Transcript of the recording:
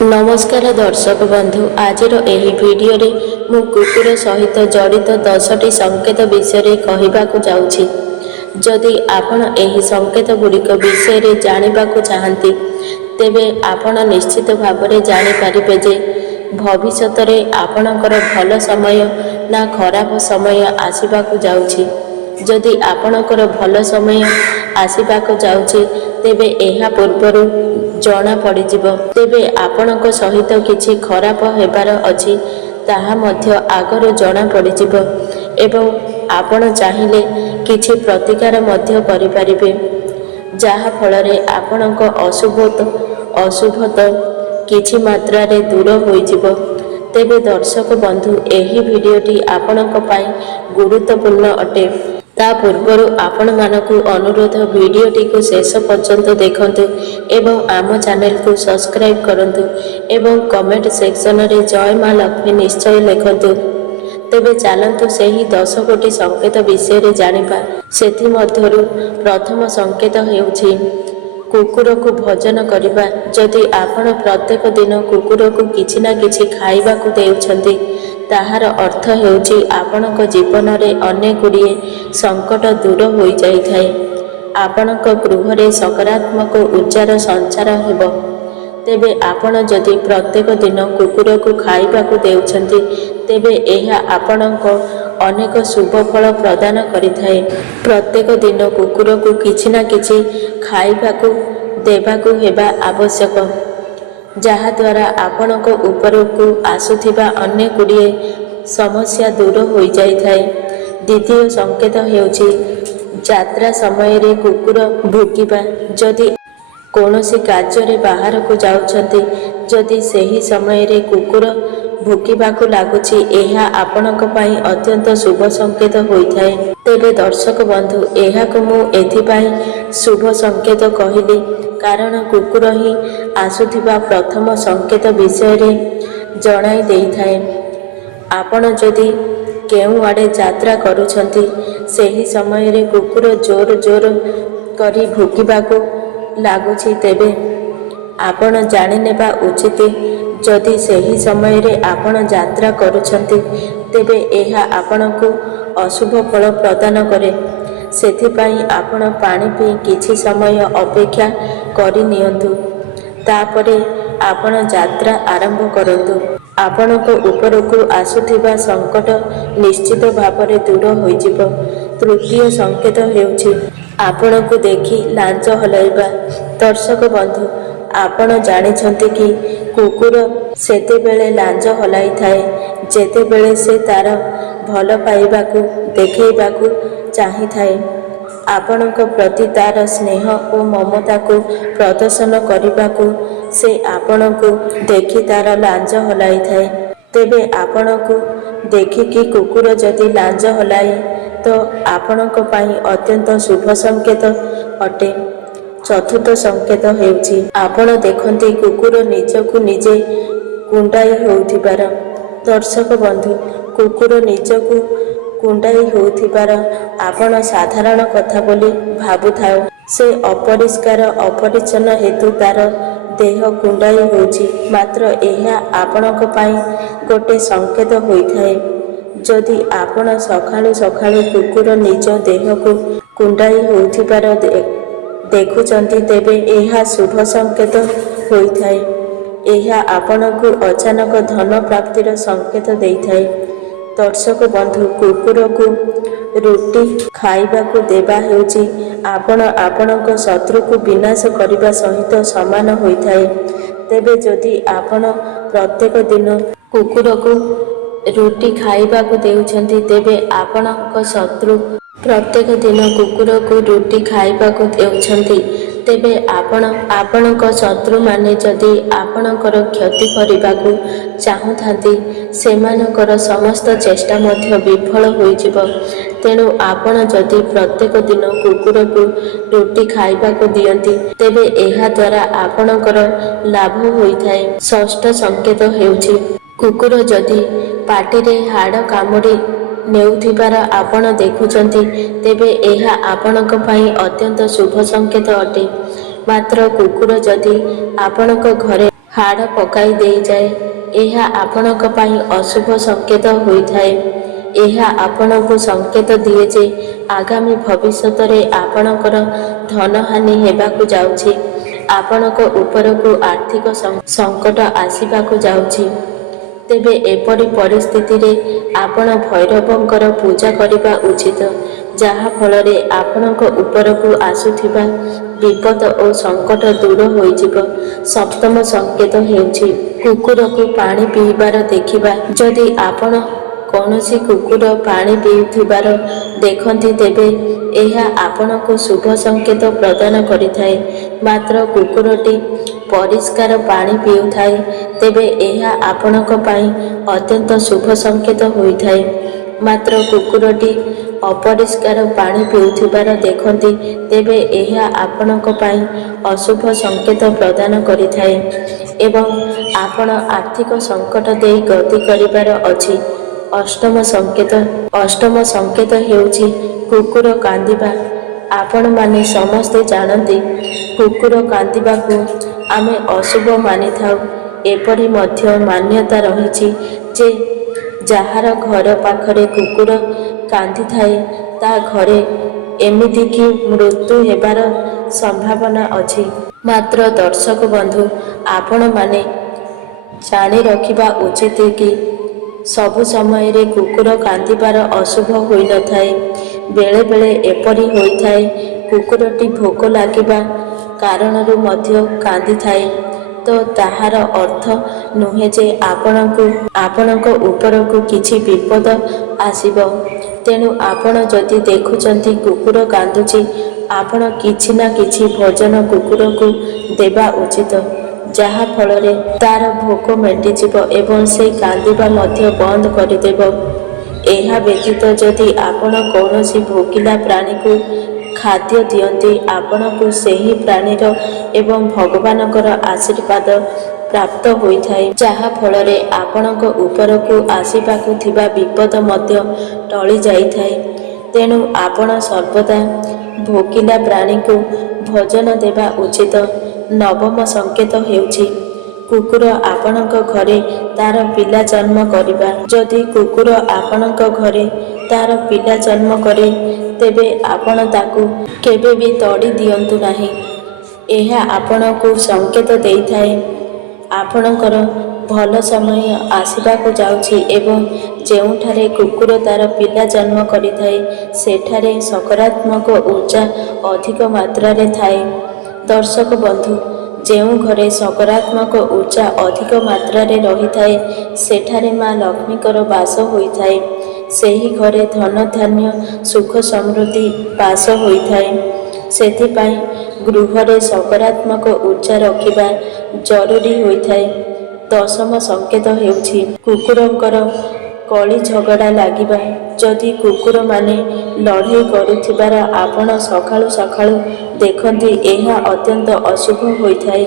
नमस्कार दर्शक बंधु आज वीडियो रे मु कुकुर सहित जड़ित 10टी संकेत विषय कहवाक जाऊँगी। जदि आपण एही संकेत गुड़िक विषय जानिबा चाहती तेबे आपण निश्चित भाव में जानीपारे जे भविष्य में आपणकर भल समय ना खराब समय आसवाक जाऊँगी। जदि आपणकर भल समय आसवाक जाऊँगी तेबे एहा पूर्वरु जना पड़िजिबो। तेबे आपणक सहित किछि खराब हेबार अछि ताहा मध्य आगरु जना पड़िजिबो एवं आपण चाहिए किछि प्रतिकार मध्य करिपारिबे, जाहा फलरे आपणक अशुभत किछि मात्रा रे दूर होइजिबो। तेबे दर्शक बंधु एही भिडियोटी आपणक पाई गुरुत्वपूर्ण अटे। ता पूर्वर आपण मानकु अनुरोध भिडियोटी को शेष पर्यंत देखंतु एवं आम चैनल को सब्सक्राइब करंतु एवं कमेंट सेक्शन रे जय मां लक्ष्मी निश्चय लिखंतु। तेबे चलंतु सेही 10 कोटी संकेत विषय रे जानिबा। सेथि मध्यरु प्रथम संकेत हेउछि कुकुर को भोजन करिबा। जदि आपण प्रत्येक दिन कुकुर को किछि ना किछि खाइबा को देउछंती ताहार अर्थ हेउछि आपणक जीवन में अनेक गुड़िए संकट दूर हो जाइए। आपणक गृह रे सकारात्मक ऊर्जार संचार हेब। तेबे आपण जदि प्रत्येक दिन कुकुर को खाइबा को देउछंती तेबे एहा आपणक अनेक शुभ फल प्रदान करिथाए। प्रत्येक दिन कुकुर को किछि ना किछि खाइबा को देबा को हेबा आवश्यक, जहा द्वारा आपणक उपरकू आसुथिबा अनेक गुड़िए समस्या दूर हो जाइए। द्वितीय संकेत हेउछि यात्रा समय रे कुकुर भुकिबा। जदि कौनसी कार्य रे बाहर को जाउछंती जदि सेही समय रे कुकुर भुकिबाकू लागुछि एहा आपणक पाई अत्यंत शुभ संकेत होइथाए। तेबे दर्शक बंधु एहाको मु एथिपाई शुभ संकेत कहिली कारण कुकुर ही आसुथिबा प्रथम संकेत विषय रे जणाई देइथाए। आपण जदि केउ आड़े यात्रा करुछंती सेही समय रे कुकुर जोर जोर करी भुकिबाकू लागुछि तेबे आपण जानि नेबा उचित। जदि सेही समय रे आपण यात्रा करुछंती तेबे एहा आपणकू अशुभ फल प्रदान करे। सेथिपाई आपण पानी पी किछि समय अपेक्षा करि नियंतु, तापरे आपण यात्रा आरंभ करंतु। आपणक उपरकू आसुथिबा संकट निश्चित भाव में दूर होइजिबो। तृतीय संकेत हेउछि आपणकू देखि लांच हलाइबा। दर्शक बंधु आपण जानिछंती कि कुकुर सेतेबेले लांच हलाई थाए जेतेबेले से तार भल पाइबाकू देखैबाकू चाहि थाए। आपणक प्रति तार स्नेह और ममता को प्रदर्शन करबाकू से आपणकू देखि तार लांच हलाई थाए। तेबे आपणकू देखिकी कुकुर जदि लांच हलाए तो आपणक पाई अत्यंत शुभ संकेत अटे। चतुर्थ संकेत हेउछि आपण देखंती कुकुर निजकू निजे कुंडाई होउथिबार। दर्शक बंधु कुकुर निजकू कुंडाई होउथिबार आपण साधारण कथा बोली भाबुथाओ। से अपरिष्कार अपरिच्छन्न हेतु तार देह कुंडाई होउछि, मात्र एहा आपणक पाई गोटे संकेत होइथाए। जदि आपण सखाळु सखाळु कुकुर निज देह को कुंडाई होउथिबार देखुचंती तेबे एहा शुभ संकेत होइथाए। एहा आपणकू अचानक धन प्राप्तिर संकेत देइथाए। दर्शक बंधु कुकुर को रुटी खाइबाकू देबा हेउछि आपण आपणक शत्रु को विनाश करने सहित समान होइथाए। तेबे जदि आपण प्रत्येक दिन कुकुर को रुटी खाइबाकू देउछंती तेबे आपणक शत्रु प्रत्येक दिन कुकुर को रुटी खाइबाकू देउछंती तेबे आपणक शत्रु माने जदि आपणकर क्षति करिबाकू चाहुथांती सेमानकर समस्त चेष्टा मध्य विफल होइजिबो। तेणु आपण जदि प्रत्येक दिन कुकुर को रुटी खाइबाकू दियंती तेबे एहा द्वारा आपणकर लाभ होइथाए। षष्ठ संकेत हेउछि कुकुर जदि पाटिरे हाड़ कामुड़ी नेउथिबार आपण देखुचंती तेबे एहा आपणक पाई अत्यंत शुभ संकेत अटे। मात्र कुकुर जदि आपणक घरे ହାଡ଼ ପକାଇ ଦେଇଯାଏ। ଏହା ଆପଣଙ୍କ ପାଇଁ ଅଶୁଭ ସଂକେତ ହୋଇଥାଏ। ଏହା ଆପଣଙ୍କୁ ସଂକେତ ଦିଏ ଯେ ଆଗାମୀ ଭବିଷ୍ୟତରେ ଆପଣଙ୍କର ଧନହାନି ହେବାକୁ ଯାଉଛି। ଆପଣଙ୍କ ଉପରକୁ ଆର୍ଥିକ ସଙ୍କଟ ଆସିବାକୁ ଯାଉଛି। ତେବେ ଏପରି ପରିସ୍ଥିତିରେ ଆପଣ ଭୈରବଙ୍କର ପୂଜା କରିବା ଉଚିତ, ଯାହାଫଳରେ ଆପଣଙ୍କ ଉପରକୁ ଆସୁଥିବା ବିପଦ ଓ ସଙ୍କଟ ଦୂର ହୋଇଯିବ। ସପ୍ତମ ସଂକେତ ହେଉଛି କୁକୁରକୁ ପାଣି ପିଇବାର ଦେଖିବା। ଯଦି ଆପଣ କୌଣସି କୁକୁର ପାଣି ପିଉଥିବାର ଦେଖନ୍ତି ତେବେ ଏହା ଆପଣଙ୍କୁ ଶୁଭ ସଂକେତ ପ୍ରଦାନ କରିଥାଏ। ମାତ୍ର କୁକୁରଟି ପରିଷ୍କାର ପାଣି ପିଉଥାଏ ତେବେ ଏହା ଆପଣଙ୍କ ପାଇଁ ଅତ୍ୟନ୍ତ ଶୁଭ ସଂକେତ ହୋଇଥାଏ। ମାତ୍ର କୁକୁରଟି ଅପରିଷ୍କାର ପାଣି ପିଉଥିବାର ଦେଖନ୍ତି ତେବେ ଏହା ଆପଣଙ୍କ ପାଇଁ ଅଶୁଭ ସଂକେତ ପ୍ରଦାନ କରିଥାଏ ଏବଂ ଆପଣ ଆର୍ଥିକ ସଙ୍କଟ ଦେଇ ଗତି କରିବାର ଅଛି। ଅଷ୍ଟମ ସଂକେତ ହେଉଛି କୁକୁର କାନ୍ଦିବା। ଆପଣମାନେ ସମସ୍ତେ ଜାଣନ୍ତି, କୁକୁର କାନ୍ଦିବାକୁ ଆମେ ଅଶୁଭ ମାନିଥାଉ। ଏପରି ମଧ୍ୟ ମାନ୍ୟତା ରହିଛି ଯେ ଯାହାର ଘର ପାଖରେ କୁକୁର କାନ୍ଦିଥାଏ ତା ଘରେ ଏମିତିକି ମୃତ୍ୟୁ ହେବାର ସମ୍ଭାବନା ଅଛି। ମାତ୍ର ଦର୍ଶକ ବନ୍ଧୁ, ଆପଣମାନେ ଜାଣି ରଖିବା ଉଚିତ କି ସବୁ ସମୟରେ କୁକୁର କାନ୍ଦିବାର ଅଶୁଭ ହୋଇନଥାଏ। ବେଳେବେଳେ ଏପରି ହୋଇଥାଏ କୁକୁରଟି ଭୋକ ଲାଗିବା କାରଣରୁ ମଧ୍ୟ କାନ୍ଦିଥାଏ। ତ ତାହାର ଅର୍ଥ ନୁହେଁ ଯେ ଆପଣଙ୍କ ଉପରକୁ କିଛି ବିପଦ ଆସିବ। ତେଣୁ ଆପଣ ଯଦି ଦେଖୁଛନ୍ତି କୁକୁର କାନ୍ଦୁଛି, ଆପଣ କିଛି ନା କିଛି ଭୋଜନ କୁକୁରକୁ ଦେବା ଉଚିତ, ଯାହାଫଳରେ ତାର ଭୋକ ମେଣ୍ଟିଯିବ ଏବଂ ସେ କାନ୍ଦିବା ମଧ୍ୟ ବନ୍ଦ କରିଦେବ। ଏହା ବ୍ୟତୀତ ଯଦି ଆପଣ କୌଣସି ଭୋକିଲା ପ୍ରାଣୀକୁ ଖାଦ୍ୟ ଦିଅନ୍ତି, ଆପଣଙ୍କୁ ସେହି ପ୍ରାଣୀର ଏବଂ ଭଗବାନଙ୍କର ଆଶୀର୍ବାଦ ପ୍ରାପ୍ତ ହୋଇଥାଏ, ଯାହାଫଳରେ ଆପଣଙ୍କ ଉପରକୁ ଆସିବାକୁ ଥିବା ବିପଦ ମଧ୍ୟ ଟଳି ଯାଇଥାଏ। ତେଣୁ ଆପଣ ସର୍ବଦା ଭୋକିଲା ପ୍ରାଣୀକୁ ଭୋଜନ ଦେବା ଉଚିତ। ନବମ ସଂକେତ ହେଉଛି କୁକୁର ଆପଣଙ୍କ ଘରେ ତାର ପିଲା ଜନ୍ମ କରିବା। ଯଦି କୁକୁର ଆପଣଙ୍କ ଘରେ ତାର ପିଲା ଜନ୍ମ କରେ ତେବେ ଆପଣ ତାକୁ କେବେ ବି ତଡ଼ି ଦିଅନ୍ତୁ ନାହିଁ। ଏହା ଆପଣଙ୍କୁ ସଂକେତ ଦେଇଥାଏ ଆପଣଙ୍କର ଭଲ ସମୟ ଆସିବାକୁ ଯାଉଛି ଏବଂ ଯେଉଁଠାରେ କୁକୁର ତାର ପିଲା ଜନ୍ମ କରିଥାଏ ସେଠାରେ ସକାରାତ୍ମକ ଉର୍ଜା ଅଧିକ ମାତ୍ରାରେ ଥାଏ। ଦର୍ଶକ ବନ୍ଧୁ, ଯେଉଁ ଘରେ ସକାରାତ୍ମକ ଉର୍ଜା ଅଧିକ ମାତ୍ରାରେ ରହିଥାଏ ସେଠାରେ ମା ଲକ୍ଷ୍ମୀଙ୍କର ବାସ ହୋଇଥାଏ। ସେହି ଘରେ ଧନ ଧାନ୍ୟ ସୁଖ ସମୃଦ୍ଧି ବାସ ହୋଇଥାଏ। ସେଥିପାଇଁ ଗୃହରେ ସକାରାତ୍ମକ ଉର୍ଜା ରଖିବା ଜରୁରୀ ହୋଇଥାଏ। ଦଶମ ସଂକେତ ହେଉଛି କୁକୁରଙ୍କର କଳି ଝଗଡ଼ା ଲାଗିବା। ଯଦି କୁକୁରମାନେ ଲଢ଼େଇ କରୁଥିବାର ଆପଣ ସକାଳୁ ସକାଳୁ ଦେଖନ୍ତି, ଏହା ଅତ୍ୟନ୍ତ ଅଶୁଭ ହୋଇଥାଏ।